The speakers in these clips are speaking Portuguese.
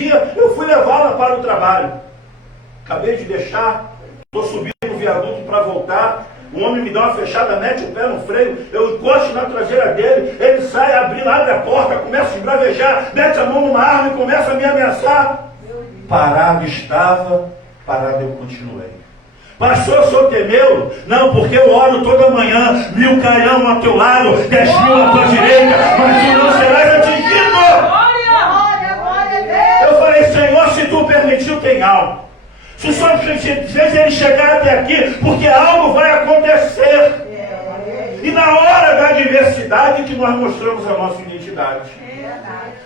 dia eu fui levá-la para o trabalho. Acabei de deixar, estou subindo no viaduto para voltar. O homem me dá uma fechada, mete o pé no freio, eu encosto na traseira dele, ele sai abrindo, abre a porta, começa a esbravejar, mete a mão numa arma e começa a me ameaçar. Parado estava, parado eu continuei. Pastor, o senhor temeu? Não, porque eu oro toda manhã, 1000 cairão ao teu lado, 10.000 à tua direita, mas tu não serás atingido. Eu falei, Senhor, se tu permitiu, tem algo. Se o Senhor fez ele chegar até aqui, porque algo vai acontecer. E na hora da adversidade que nós mostramos a nossa identidade.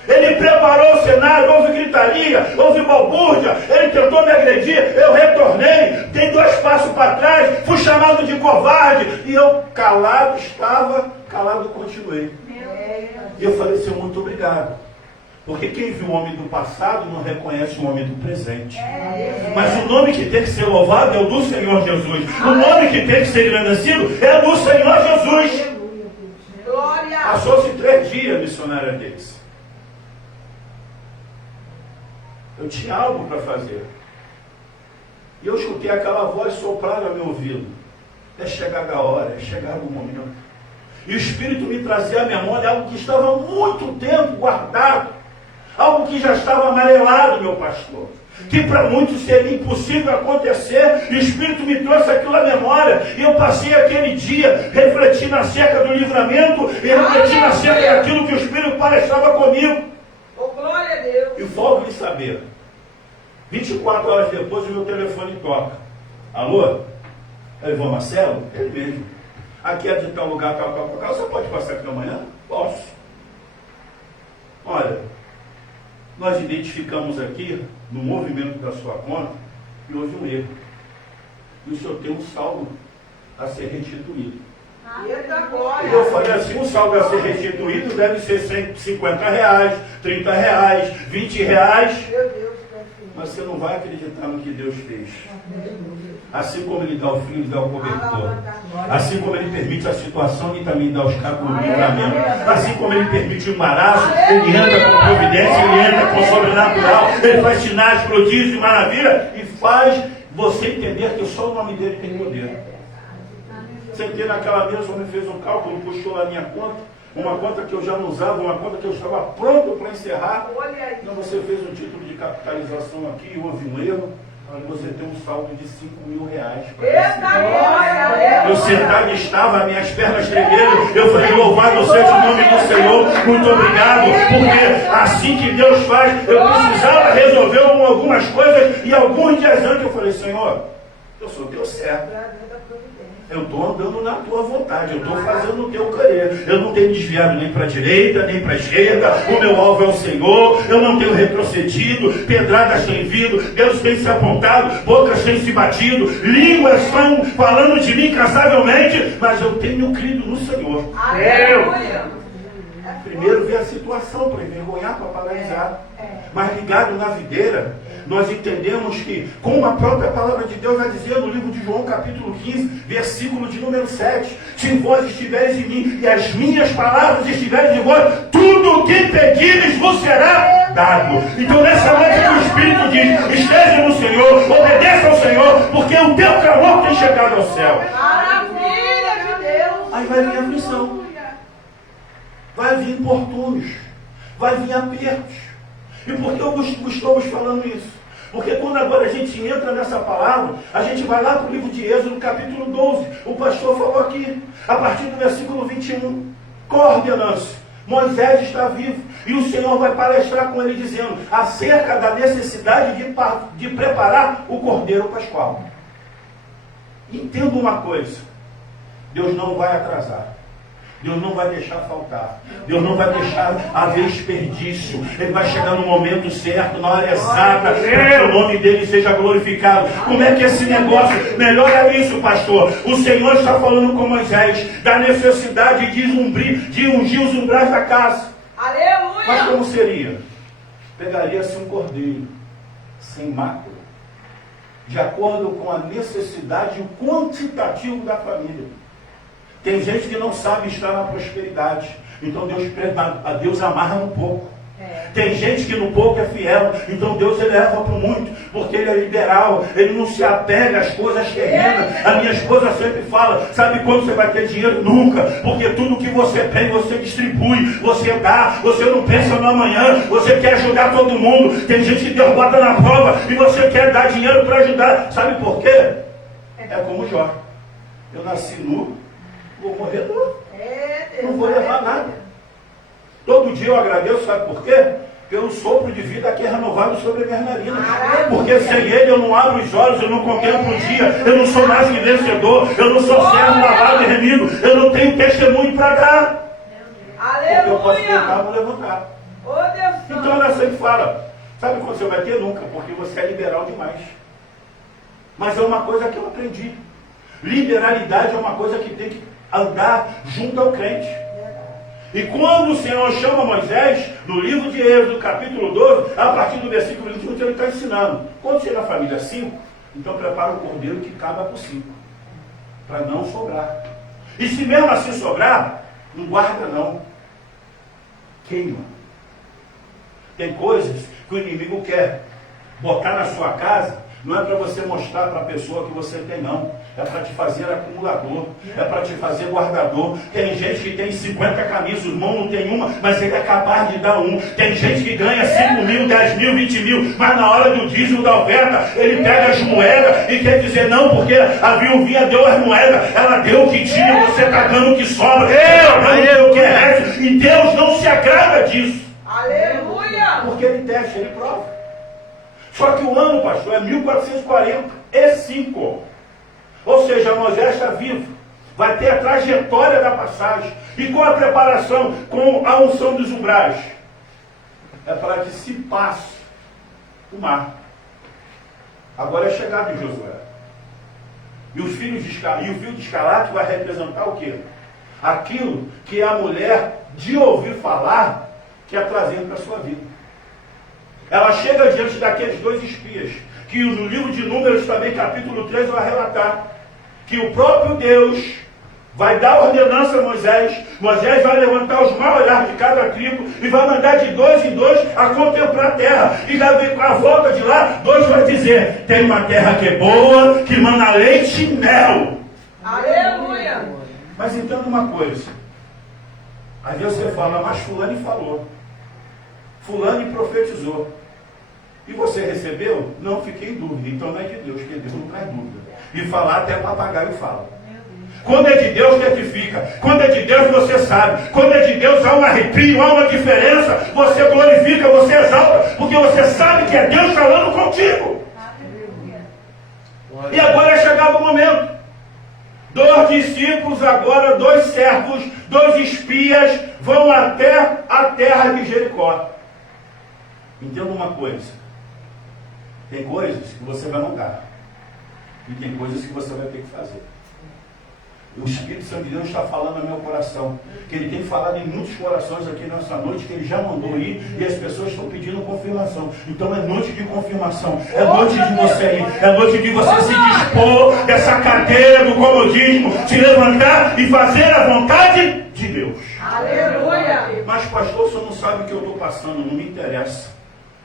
Ele preparou o cenário, houve gritaria, houve balbúrdia, ele tentou me agredir, eu retornei, dei 2 passos para trás, fui chamado de covarde, e eu calado estava, calado continuei. E eu falei, Senhor, muito obrigado. Porque quem viu o homem do passado não reconhece o homem do presente. Mas o nome que tem que ser louvado é o do Senhor Jesus. O nome que tem que ser engrandecido é o do Senhor Jesus. Passou-se 3 dias, missionária deles. Eu tinha algo para fazer. E eu escutei aquela voz soprar no meu ouvido. É chegada a hora, é chegado o momento. E o Espírito me trazia à memória algo que estava há muito tempo guardado. Algo que já estava amarelado, meu pastor. Que para muitos seria impossível acontecer. E o Espírito me trouxe aquilo à memória. E eu passei aquele dia refletindo acerca do livramento. E refletindo acerca daquilo que o Espírito palestrava comigo. Oh, glória a Deus. E folgo de saber. 24 horas depois o meu telefone toca. Alô? É o Ivan Marcelo? Ele mesmo. Aqui é de tal lugar, tal. Você pode passar aqui amanhã? Posso. Olha, nós identificamos aqui, no movimento da sua conta, que houve um erro. E o senhor tem um saldo a ser restituído. E eu falei assim, o saldo a ser restituído deve ser R$150, R$30, R$20. Mas você não vai acreditar no que Deus fez. Assim como Ele dá o frio, Ele dá o cobertor. Assim como Ele permite a situação, Ele também dá os capos no livramento. Assim como Ele permite o embaraço, Ele entra com providência, Ele entra com sobrenatural. Ele faz sinais, prodígios e maravilha e faz você entender que só o nome dele tem poder. Sentei naquela mesa, o homem fez um cálculo, puxou na minha conta. Uma conta que eu já não usava, uma conta que eu estava pronto para encerrar. Então você fez um título de capitalização aqui, houve um erro. Você tem um saldo de R$5.000. Eu sentado estava, minhas pernas tremeram. Eu falei, louvado seja o nome do Senhor. Muito obrigado, porque assim que Deus faz, eu precisava resolver algumas coisas. E alguns dias antes eu falei, Senhor, eu sou Deus certo. Eu estou andando na tua vontade, eu estou fazendo o teu querer. Eu não tenho desviado nem para a direita, nem para a esquerda. O meu alvo é o Senhor. Eu não tenho retrocedido, pedradas têm vindo, Deus tem se apontado, bocas têm se batido, línguas estão falando de mim incansavelmente, mas eu tenho crido no Senhor. Primeiro ver a situação para envergonhar, para paralisar. Mas ligado na videira, nós entendemos que, como a própria palavra de Deus vai dizer no livro de João, capítulo 15, versículo de número 7, se vós estiveres em mim e as minhas palavras estiverem em vós, tudo o que pedires vos será dado. Então nessa noite o Espírito diz, esteja no Senhor, obedeça ao Senhor, porque o teu clamor tem chegado ao céu. Maravilha de Deus. Aí vai vir aflição, vai vir importunos, vai vir apertos. E por que estamos falando isso? Porque quando agora a gente entra nessa palavra, a gente vai lá para o livro de Êxodo, capítulo 12. O pastor falou aqui, a partir do versículo 21. Coordenância. Moisés está vivo. E o Senhor vai palestrar com ele dizendo acerca da necessidade de preparar o cordeiro pascual. Entenda uma coisa. Deus não vai atrasar. Deus não vai deixar faltar. Deus não vai deixar haver desperdício. Ele vai chegar no momento certo, na hora exata, para que o nome dele seja glorificado. Como é que é esse negócio? Melhor é isso, pastor. O Senhor está falando com Moisés da necessidade de ungir os umbrais da casa. Aleluia! Mas como seria? Pegaria-se um cordeiro sem mácula, de acordo com a necessidade e o quantitativo da família. Tem gente que não sabe estar na prosperidade. Então Deus amarra um pouco. Tem gente que no pouco é fiel, então Deus eleva para o muito, porque Ele é liberal, Ele não se apega às coisas terrenas. A minha esposa sempre fala, sabe quando você vai ter dinheiro? Nunca, porque tudo que você tem, você distribui, você dá, você não pensa no amanhã, você quer ajudar todo mundo. Tem gente que Deus bota na prova e você quer dar dinheiro para ajudar. Sabe por quê? É como Jó. Eu nasci nu, vou morrer nu, não vou levar nada. Todo dia eu agradeço, sabe por quê? Pelo sopro de vida que é renovado sobre as minhas narinas. Porque sem Ele eu não abro os olhos, eu não contemplo o dia, eu não sou mais que vencedor, eu não sou servo, lavado e remido, eu não tenho testemunho para dar. Porque eu posso tentar, vou levantar. Então ela sempre fala, sabe quando você vai ter? Nunca, porque você é liberal demais. Mas é uma coisa que eu aprendi. Liberalidade é uma coisa que tem que andar junto ao crente. E quando o Senhor chama Moisés, no livro de Êxodo, capítulo 12, a partir do versículo 21, ele está ensinando. Quando chega a família 5, então prepara o cordeiro que caba por 5, para não sobrar. E se mesmo assim sobrar, não guarda não. Queima. Tem coisas que o inimigo quer botar na sua casa, não é para você mostrar para a pessoa que você tem, não. É para te fazer acumulador. É para te fazer guardador. Tem gente que tem 50 camisas, o irmão não tem uma, mas ele é capaz de dar um. Tem gente que ganha 5 mil, 10 mil, 20 mil, mas na hora do dízimo da oferta, ele pega as moedas e quer dizer, não, porque a viuvinha deu as moedas, ela deu o que tinha, você está dando o que sobra, você está dando o que é resto, e Deus não se agrada disso. Aleluia! Porque ele testa, ele prova. Só que o ano, pastor, é 1445. Ou seja, Moisés está vivo. Vai ter a trajetória da passagem. E com a preparação, com a unção dos umbrais. É para que se passe o mar. Agora é chegado em Josué. E os filhos de Escalate, e o fio de Escalate vai representar o quê? Aquilo que a mulher, de ouvir falar, quer trazer para a sua vida. Ela chega diante daqueles 2 espias, que no livro de Números também, capítulo 3, vai relatar, que o próprio Deus vai dar ordenança a Moisés, Moisés vai levantar os maiores de cada tribo, e vai mandar de 2 em 2 a contemplar a terra, e a volta de lá, 2 vai dizer, tem uma terra que é boa, que mana leite e mel. Aleluia! Mas entenda uma coisa, às vezes você fala, mas fulano falou, fulano profetizou, e você recebeu? Não fiquei em dúvida. Então não é de Deus, porque Deus não traz dúvida. E falar até papagaio fala. Quando é de Deus, testifica. Quando é de Deus, você sabe. Quando é de Deus, há um arrepio, há uma diferença. Você glorifica, você exalta, porque você sabe que é Deus falando contigo. E agora é chegado o momento. 2 discípulos, agora 2 servos, 2 espias, vão até a terra de Jericó. Entenda uma coisa. Tem coisas que você vai mandar. E tem coisas que você vai ter que fazer. O Espírito Santo de Deus está falando no meu coração. Que Ele tem falado em muitos corações aqui nessa noite, que Ele já mandou ir e as pessoas estão pedindo confirmação. Então é noite de confirmação. É noite de você ir. É noite de você se dispor dessa cadeira do comodismo, se levantar e fazer a vontade de Deus. Aleluia! Mas pastor, você não sabe o que eu estou passando, não me interessa.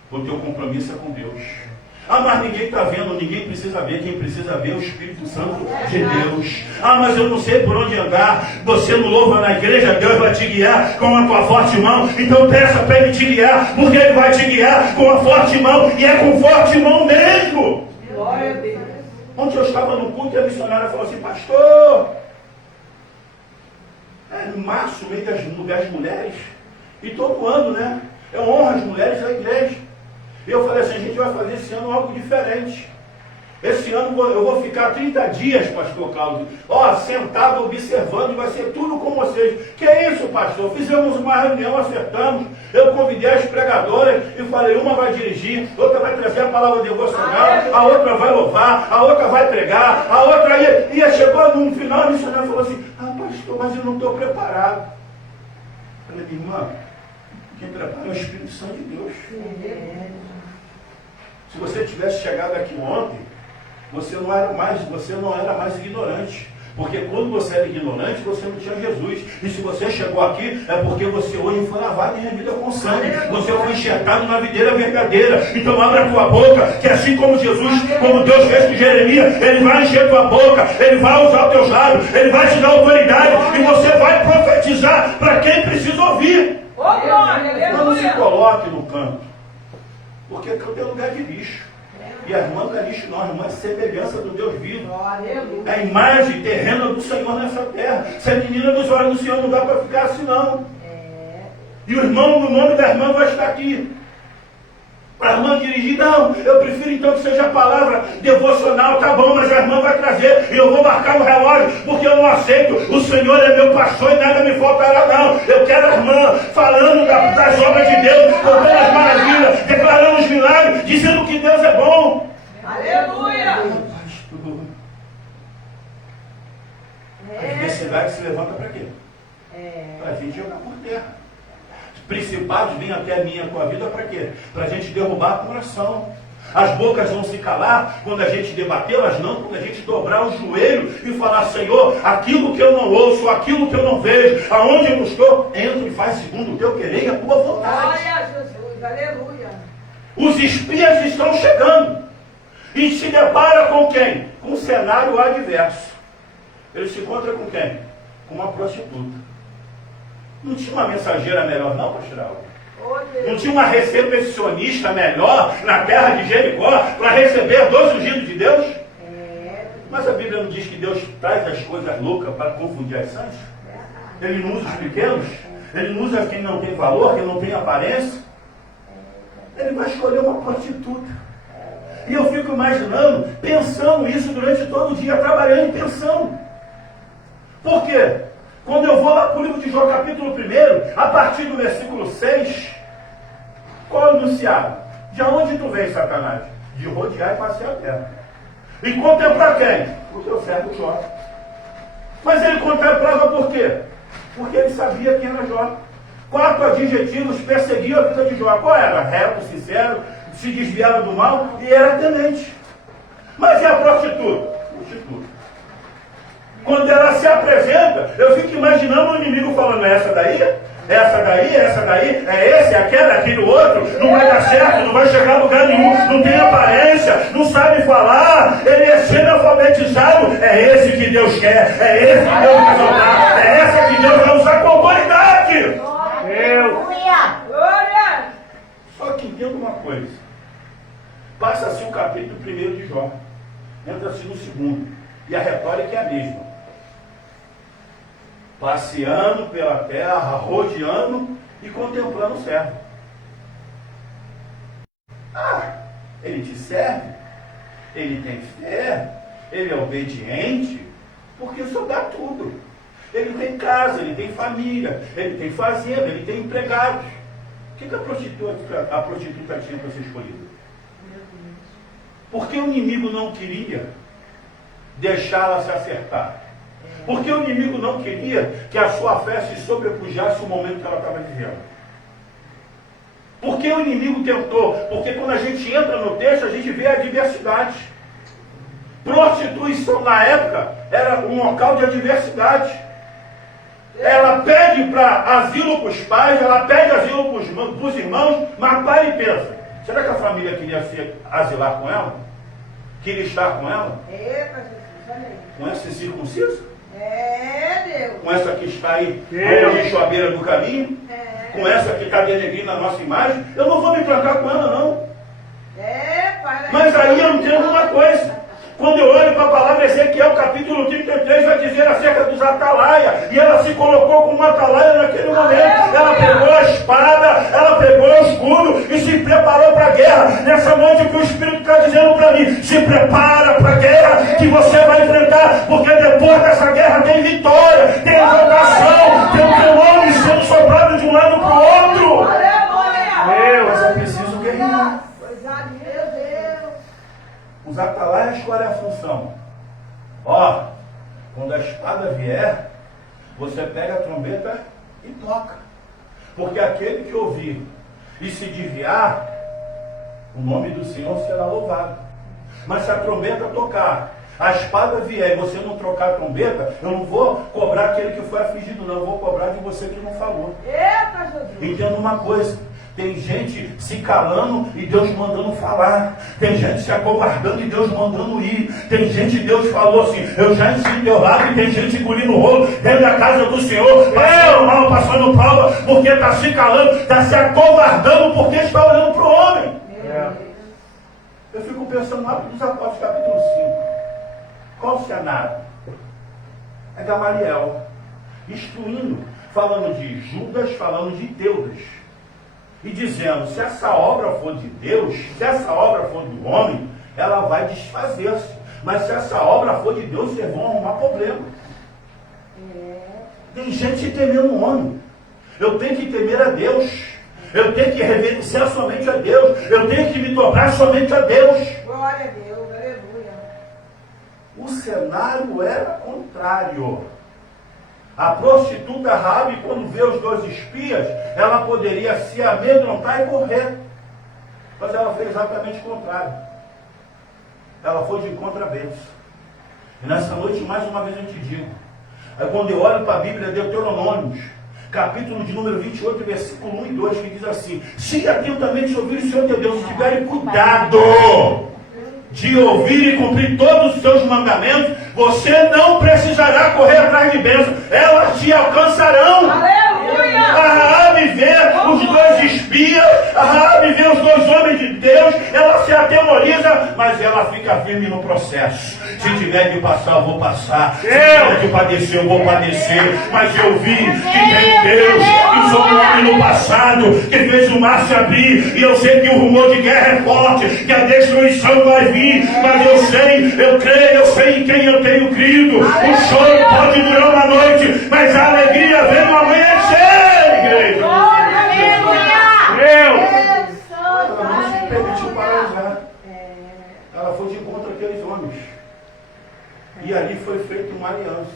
O teu compromisso é com Deus. Ah, mas ninguém está vendo, ninguém precisa ver. Quem precisa ver é o Espírito Santo de Deus. Ah, mas eu não sei por onde andar. Você não louva na igreja, Deus vai te guiar com a tua forte mão. Então peça para Ele te guiar, porque Ele vai te guiar com a forte mão. E é com forte mão mesmo. Glória a Deus. Ontem eu estava no culto e a missionária falou assim, pastor, em março, mês das mulheres, e todo ano, né? Eu honro as mulheres da igreja. E eu falei assim, a gente vai fazer esse ano algo diferente. Esse ano eu vou ficar 30 dias, pastor Cláudio, sentado observando, e vai ser tudo com vocês. Que é isso, pastor? Fizemos uma reunião, acertamos. Eu convidei as pregadoras e falei, uma vai dirigir, outra vai trazer a palavra devocional, a outra vai louvar, a outra vai pregar, a outra ia chegou no final, a missionária falou assim, pastor, mas eu não estou preparado. Eu falei, irmã, quem prepara é o Espírito Santo de Deus. Se você tivesse chegado aqui ontem, você não era mais ignorante. Porque quando você era ignorante, você não tinha Jesus. E se você chegou aqui, é porque você hoje foi lavado e remido com sangue. Você foi enxertado na videira verdadeira. Então abra a tua boca, que assim como Jesus, como Deus fez com Jeremias, Ele vai encher a tua boca, Ele vai usar os teus lábios, Ele vai te dar autoridade e você vai profetizar para quem precisa ouvir. Não se coloque no canto. Porque canto é lugar de lixo. E a irmã não é lixo não, a irmã é semelhança do Deus vivo. É a imagem terrena do Senhor nessa terra. Se a menina dos olhos do Senhor não dá para ficar assim não. E o irmão, o nome da irmã vai estar aqui. Para a irmã dirigir, não, eu prefiro então que seja a palavra devocional, tá bom, mas a irmã vai trazer, e eu vou marcar no relógio, porque eu não aceito, o Senhor é meu pastor e nada me faltará não. Eu quero a irmã falando das obras de Deus, contando as maravilhas, declarando os milagres, dizendo que Deus é bom. Aleluia! A adversidade se levanta para quê? Para a gente jogar por terra. Principados vêm até a minha com a vida para quê? Para a gente derrubar a coração. As bocas vão se calar quando a gente debater, elas não, quando a gente dobrar o joelho e falar, Senhor, aquilo que eu não ouço, aquilo que eu não vejo, aonde eu não estou, entra e faz segundo o teu querer e a tua vontade. Glória a Jesus, aleluia. Os espias estão chegando e se depara com quem? Com um cenário adverso. Ele se encontra com quem? Com uma prostituta. Não tinha uma mensageira melhor não, pastor Alves? Não tinha uma recepcionista melhor na terra de Jericó para receber 12 ungidos de Deus? Mas a Bíblia não diz que Deus traz as coisas loucas para confundir as sãs? Ele não usa os pequenos? Ele não usa quem não tem valor, quem não tem aparência? Ele vai escolher uma prostituta. E eu fico imaginando, pensando isso durante todo o dia, trabalhando e pensando. Por quê? Quando eu vou lá para o livro de Jó, capítulo 1, a partir do versículo 6, qual é o enunciado? De onde tu vens, Satanás? De rodear e passear a terra. E contemplar quem? O teu servo Jó. Mas ele contemplava por quê? Porque ele sabia quem era Jó. 4 adjetivos perseguiam a vida de Jó. Qual era? Reto, sincero, se desviava do mal e era temente. Mas e a prostituta? Prostituta. Quando ela se apresenta, eu fico imaginando o inimigo falando, essa daí, é esse, aquele outro, não vai dar certo, não vai chegar a lugar nenhum, não tem aparência, não sabe falar, ele é semi-alfabetizado, é esse que Deus quer, é esse que Deus vai usar, é essa que Deus vai usar com autoridade. Glória! Só que entenda uma coisa, passa-se o capítulo 1 de Jó, entra-se no 2, e a retórica é a mesma. Passeando pela terra, rodeando e contemplando o servo. Ele te serve, ele tem fé, ele é obediente, porque isso dá tudo. Ele tem casa, ele tem família, ele tem fazenda, ele tem empregados. O que a prostituta tinha para ser escolhida? Porque o inimigo não queria deixá-la se acertar. Porque o inimigo não queria que a sua fé se sobrepujasse o momento que ela estava vivendo. Porque o inimigo tentou? Porque quando a gente entra no texto, a gente vê a diversidade. Prostituição na época era um local de adversidade. Ela pede para asilo para os pais, ela pede asilo para os irmãos, mas para e pensa. Será que a família queria se asilar com ela? Queria estar com ela? Com essa circuncisa? Deus. Com essa que está aí, à beira do caminho? Com essa que está denegrindo na nossa imagem? Eu não vou me trancar com ela, não. Mas aí eu entendo uma coisa. Quando eu olho para a palavra Ezequiel, capítulo 33, vai dizer acerca dos atalaia. E ela se colocou como atalaia naquele momento. Ela pegou a espada, ela pegou o escudo e se preparou para a guerra. Nessa noite o que o Espírito está dizendo para mim, se prepara para a guerra que você vai enfrentar, porque depois dessa guerra tem vitória, tem exaltação, tem o teu nome sendo soprado de um lado para o outro. Mas é preciso guerrear. Os atalaias, qual é a função? Quando a espada vier, você pega a trombeta e toca. Porque aquele que ouvir e se desviar, o nome do Senhor será louvado. Mas se a trombeta tocar, a espada vier e você não trocar a trombeta, eu não vou cobrar aquele que foi afligido, não. Eu vou cobrar de você que não falou. Eita, Jesus. Entenda uma coisa. Tem gente se calando e Deus mandando falar. Tem gente se acovardando e Deus mandando ir. Tem gente, Deus falou assim, eu já ensino teu lado, e tem gente engolindo o rolo dentro da casa do Senhor, passando mal, passando prova, porque está se calando, está se acovardando, porque está olhando para o homem. Eu fico pensando no Atos dos Apóstolos, capítulo 5. Qual o cenário? É Gamaliel, instruindo, falando de Judas, falando de Teudas. E dizendo, se essa obra for de Deus, se essa obra for do homem, ela vai desfazer-se. Mas se essa obra for de Deus, vocês vão arrumar problema. Tem gente temendo o homem. Eu tenho que temer a Deus. Eu tenho que reverenciar somente a Deus. Eu tenho que me dobrar somente a Deus. Glória a Deus, aleluia. O cenário era contrário. A prostituta Raabe, quando vê os dois espias, ela poderia se amedrontar e correr. Mas ela fez exatamente o contrário. Ela foi de encontro à bênção. E nessa noite, mais uma vez eu te digo, aí quando eu olho para a Bíblia, Deuteronômios, capítulo de número 28, versículo 1 e 2, que diz assim, se atentamente ouvir o Senhor teu Deus, e tiverem cuidado de ouvir e cumprir todos os seus mandamentos, você não precisará correr atrás de bênção, elas te alcançarão. Aleluia! A Raabe vê os dois espias, a Raabe vê os dois homens de Deus, ela se atemoriza, mas ela fica firme no processo. Se tiver de passar, eu vou passar. Se tiver de padecer, eu vou padecer. Mas eu vi que tem Deus, que usou um homem no passado, que fez o mar se abrir, e eu sei que o rumor de guerra é forte, que a destruição vai vir, mas eu sei, eu creio, eu sei em quem eu tenho crido. O choro pode durar uma noite, mas a alegria vem no amanhecer, igreja. Ela não se permitiu paralisar. Ela foi de encontro àqueles homens. E ali foi feita uma aliança.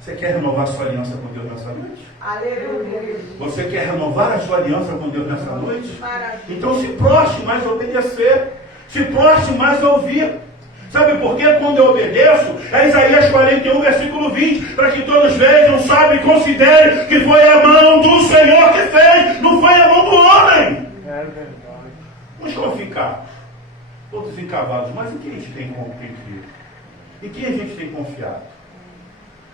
Você quer renovar sua aliança com Deus nessa noite? Aleluia. Você quer renovar a sua aliança com Deus nessa noite? Maravilha. Então se proste mais a obedecer. Se proste mais a ouvir. Sabe por quê? Quando eu obedeço, é Isaías 41, versículo 20, para que todos vejam, saibam e considerem que foi a mão do Senhor que fez, não foi a mão do homem. É verdade. Uns vão ficar todos encavados, mas em quem a gente tem crido? Em quem a gente tem confiado?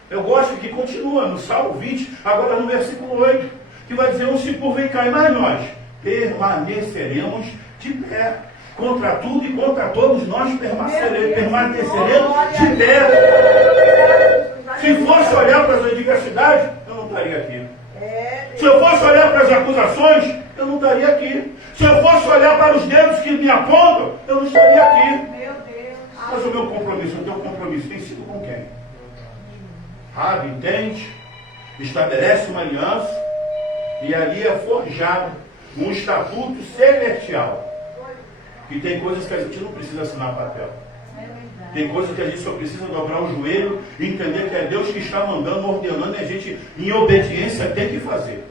Eu gosto que continua no Salmo 20, agora no versículo 8, que vai dizer, se porventura, mas nós permaneceremos de pé. Contra tudo e contra todos nós permaneceremos de pé. Se fosse olhar para as adversidades, eu não estaria aqui. Se eu fosse olhar para as acusações, eu não estaria aqui. Se eu fosse olhar para os dedos que me apontam, eu não estaria aqui. Meu Deus. Mas o meu compromisso, o teu compromisso tem sido com quem? Raabe entende, estabelece uma aliança e ali é forjado um estatuto celestial. E tem coisas que a gente não precisa assinar papel. Tem coisas que a gente só precisa dobrar o joelho e entender que é Deus que está mandando, ordenando, e a gente, em obediência, tem que fazer.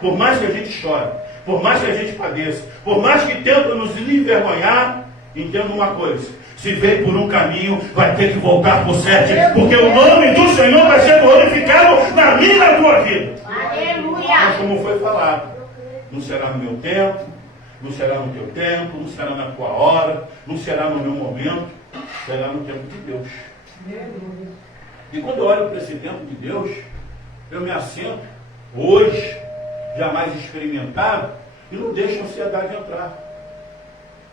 Por mais que a gente chore, por mais que a gente padeça, por mais que tente nos envergonhar, entenda uma coisa. Se veio por um caminho, vai ter que voltar por 7, porque o nome do Senhor vai ser glorificado na minha e na tua vida. Aleluia! Mas como foi falado, não será no meu tempo, não será no teu tempo, não será na tua hora, não será no meu momento, será no tempo de Deus. E quando eu olho para esse tempo de Deus, eu me assento, hoje, jamais experimentado, e não deixo a ansiedade entrar.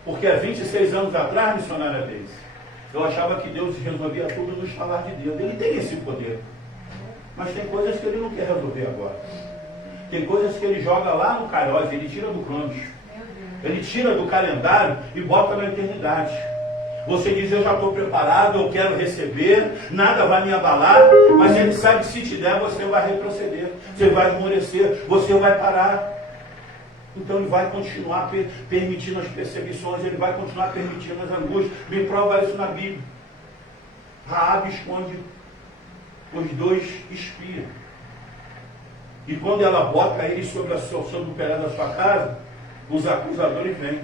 Porque há 26 anos atrás, missionária Deise, eu achava que Deus resolvia tudo no estalar de Deus. Ele tem esse poder. Mas tem coisas que ele não quer resolver agora. Tem coisas que ele joga lá no Kairos, ele tira do Cronos. Ele tira do calendário e bota na eternidade. Você diz, eu já estou preparado, eu quero receber, nada vai me abalar, mas ele sabe que se te der, você vai retroceder, você vai esmorecer, você vai parar. Então ele vai continuar permitindo as perseguições, ele vai continuar permitindo as angústias. Me prova isso na Bíblia. Raabe esconde os dois espias. E quando ela bota eles sobre o pé da sua casa, os acusadores vêm.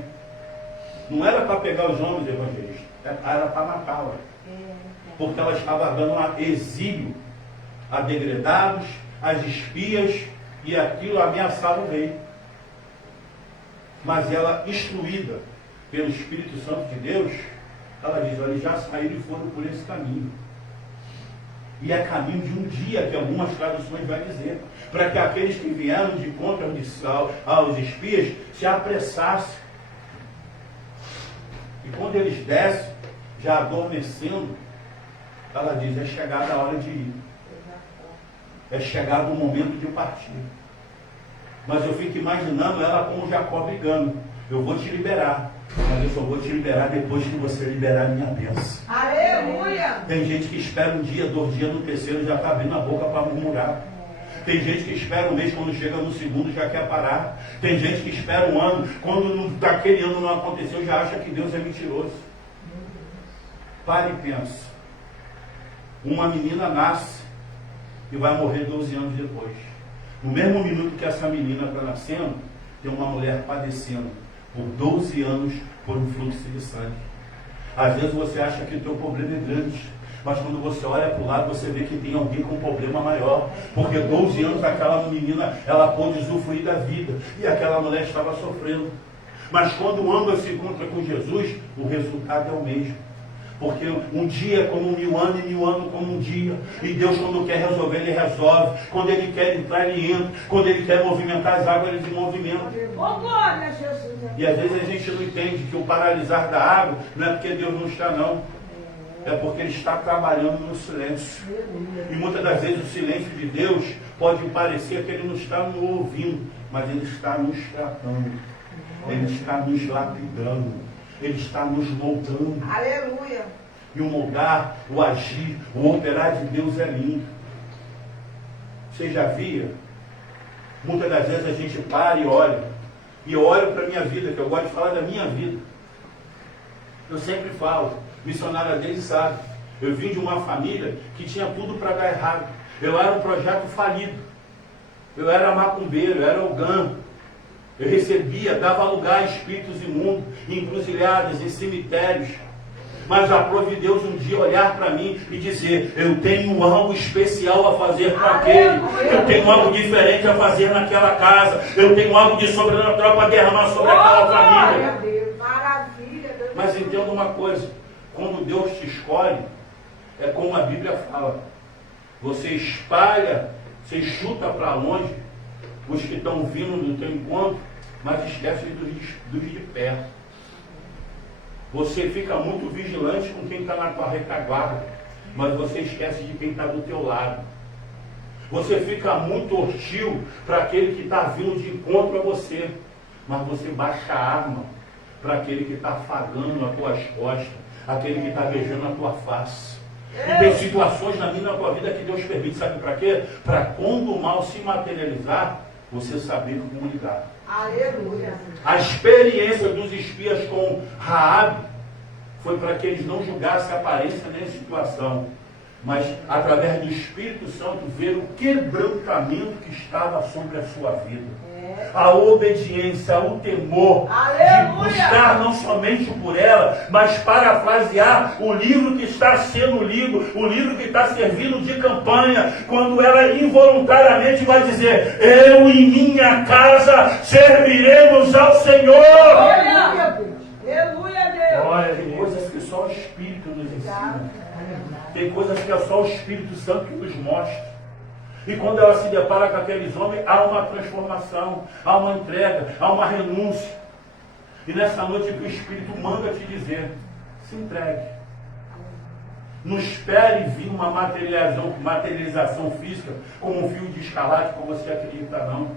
Não era para pegar os homens evangelistas, era para matá-la. Porque ela estava dando um exílio a degredados, às espias, e aquilo ameaçava o rei. Mas ela, instruída pelo Espírito Santo de Deus, ela diz, olha, eles já saíram e foram por esse caminho. E é caminho de um dia, que algumas traduções vai dizer, para que aqueles que vieram de contra aos espias se apressassem. E quando eles descem, já adormecendo, ela diz, é chegada a hora de ir. É chegado o momento de partir. Mas eu fico imaginando ela como Jacó brigando. Eu vou te liberar, mas eu só vou te liberar depois que você liberar a minha bênção. Aleluia! Tem gente que espera um dia, 2 dias, no terceiro já está abrindo a boca para murmurar. Tem gente que espera um mês, quando chega no segundo já quer parar. Tem gente que espera um ano, quando daquele ano não aconteceu, já acha que Deus é mentiroso. Pare e pense. Uma menina nasce e vai morrer 12 anos depois. No mesmo minuto que essa menina está nascendo, tem uma mulher padecendo por 12 anos por um fluxo de sangue. Às vezes você acha que o teu problema é grande, mas quando você olha para o lado, você vê que tem alguém com um problema maior. Porque 12 anos aquela menina, ela pôde usufruir da vida, e aquela mulher estava sofrendo. Mas quando ambas se encontram com Jesus, o resultado é o mesmo. Porque um dia é como 1000 anos e 1000 anos como um dia. E Deus, quando quer resolver, Ele resolve. Quando Ele quer entrar, Ele entra. Quando Ele quer movimentar as águas, Ele movimenta. Oh, glória a Jesus. E às vezes a gente não entende que o paralisar da água não é porque Deus não está, não. É porque Ele está trabalhando no silêncio. E muitas das vezes o silêncio de Deus pode parecer que Ele não está nos ouvindo, mas Ele está nos tratando. Ele está nos lapidando. Ele está nos moldando. Aleluia. E o moldar, o agir, o operar de Deus é lindo. Você já via? Muitas das vezes a gente para e olha. E eu olho para a minha vida, que eu gosto de falar da minha vida. Eu sempre falo, missionária dele sabe. Eu vim de uma família que tinha tudo para dar errado. Eu era um projeto falido. Eu era macumbeiro, eu era ogã. Eu recebia, dava lugar a espíritos imundos, em encruzilhadas, em cemitérios. Mas aprove Deus um dia olhar para mim e dizer, eu tenho algo especial a fazer para aquele. Eu tenho algo diferente a fazer naquela casa. Eu tenho algo de sobrenatural para derramar sobre aquela família. Maravilha. Mas entenda uma coisa, quando Deus te escolhe, é como a Bíblia fala. Você espalha, você chuta para longe os que estão vindo do teu encontro, mas esquece dos de perto. Você fica muito vigilante com quem está na tua retaguarda, mas você esquece de quem está do teu lado. Você fica muito hostil para aquele que está vindo de encontro a você, mas você baixa a arma para aquele que está afagando as tuas costas, aquele que está beijando a tua face. E tem situações na minha e na tua vida que Deus permite, sabe para quê? Para quando o mal se materializar, você saber como lidar. Aleluia. A experiência dos espias com Raabe foi para que eles não julgassem a aparência nem a situação, mas através do Espírito Santo ver o quebrantamento que estava sobre a sua vida. A obediência, o temor. Aleluia. De buscar não somente por ela, mas parafrasear o livro que está sendo lido, o livro que está servindo de campanha, quando ela involuntariamente vai dizer, eu e minha casa serviremos ao Senhor. Aleluia, Deus. Aleluia, Deus. Olha, tem coisas que só o Espírito nos ensina. Tem coisas que é só o Espírito Santo que nos mostra. E quando ela se depara com aqueles homens, há uma transformação, há uma entrega, há uma renúncia. E nessa noite que o Espírito manda te dizer, se entregue. Não espere vir uma materialização física, como um fio de escarlate, como você acredita, não.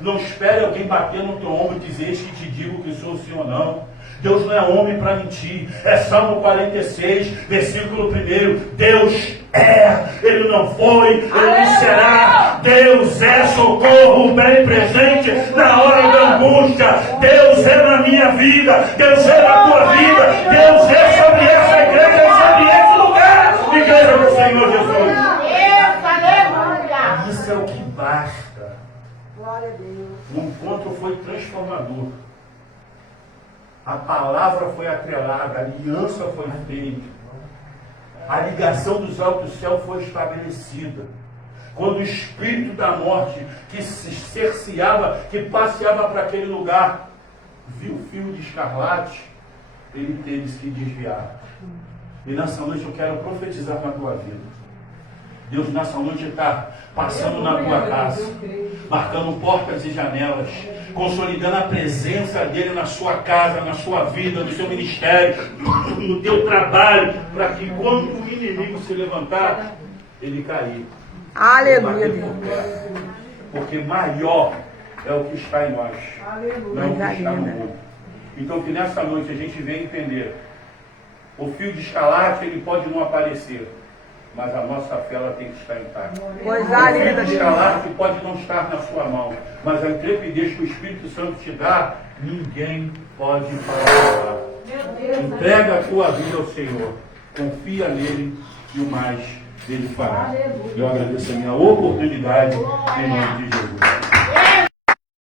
Não espere alguém bater no teu ombro e dizer, eis que te digo que sou o Senhor, não. Deus não é homem para mentir. É Salmo 46, versículo 1. Deus é, Ele não foi, Ele não será. Deus é socorro bem presente na hora da angústia. Deus é na minha vida, Deus é na tua vida, Deus é sobre essa igreja e sobre esse lugar. Igreja do Senhor Jesus. Isso é o que basta. Glória a Deus. O encontro foi transformador. A palavra foi atrelada, a aliança foi feita. A ligação dos altos céus foi estabelecida. Quando o espírito da morte, que se cerceava, que passeava para aquele lugar, viu o fio de escarlate, ele teve que se desviar. E nessa noite eu quero profetizar na tua vida. Deus nessa noite está passando na tua casa, marcando portas e janelas, consolidando a presença dele na sua casa, na sua vida, no seu ministério, no teu trabalho, para que quando o inimigo se levantar, ele cair. Aleluia. Porque maior é o que está em nós, não é o que está no mundo. Então que nessa noite a gente venha entender. O fio de escarlate ele pode não aparecer, mas a nossa fé ela tem que estar intacta. O fio de escarlate pode não estar na sua mão, mas a intrepidez que o Espírito Santo te dá, ninguém pode parar. Entrega a tua vida ao Senhor, confia nele e o mais ele fará. Eu agradeço a minha oportunidade em nome de Jesus.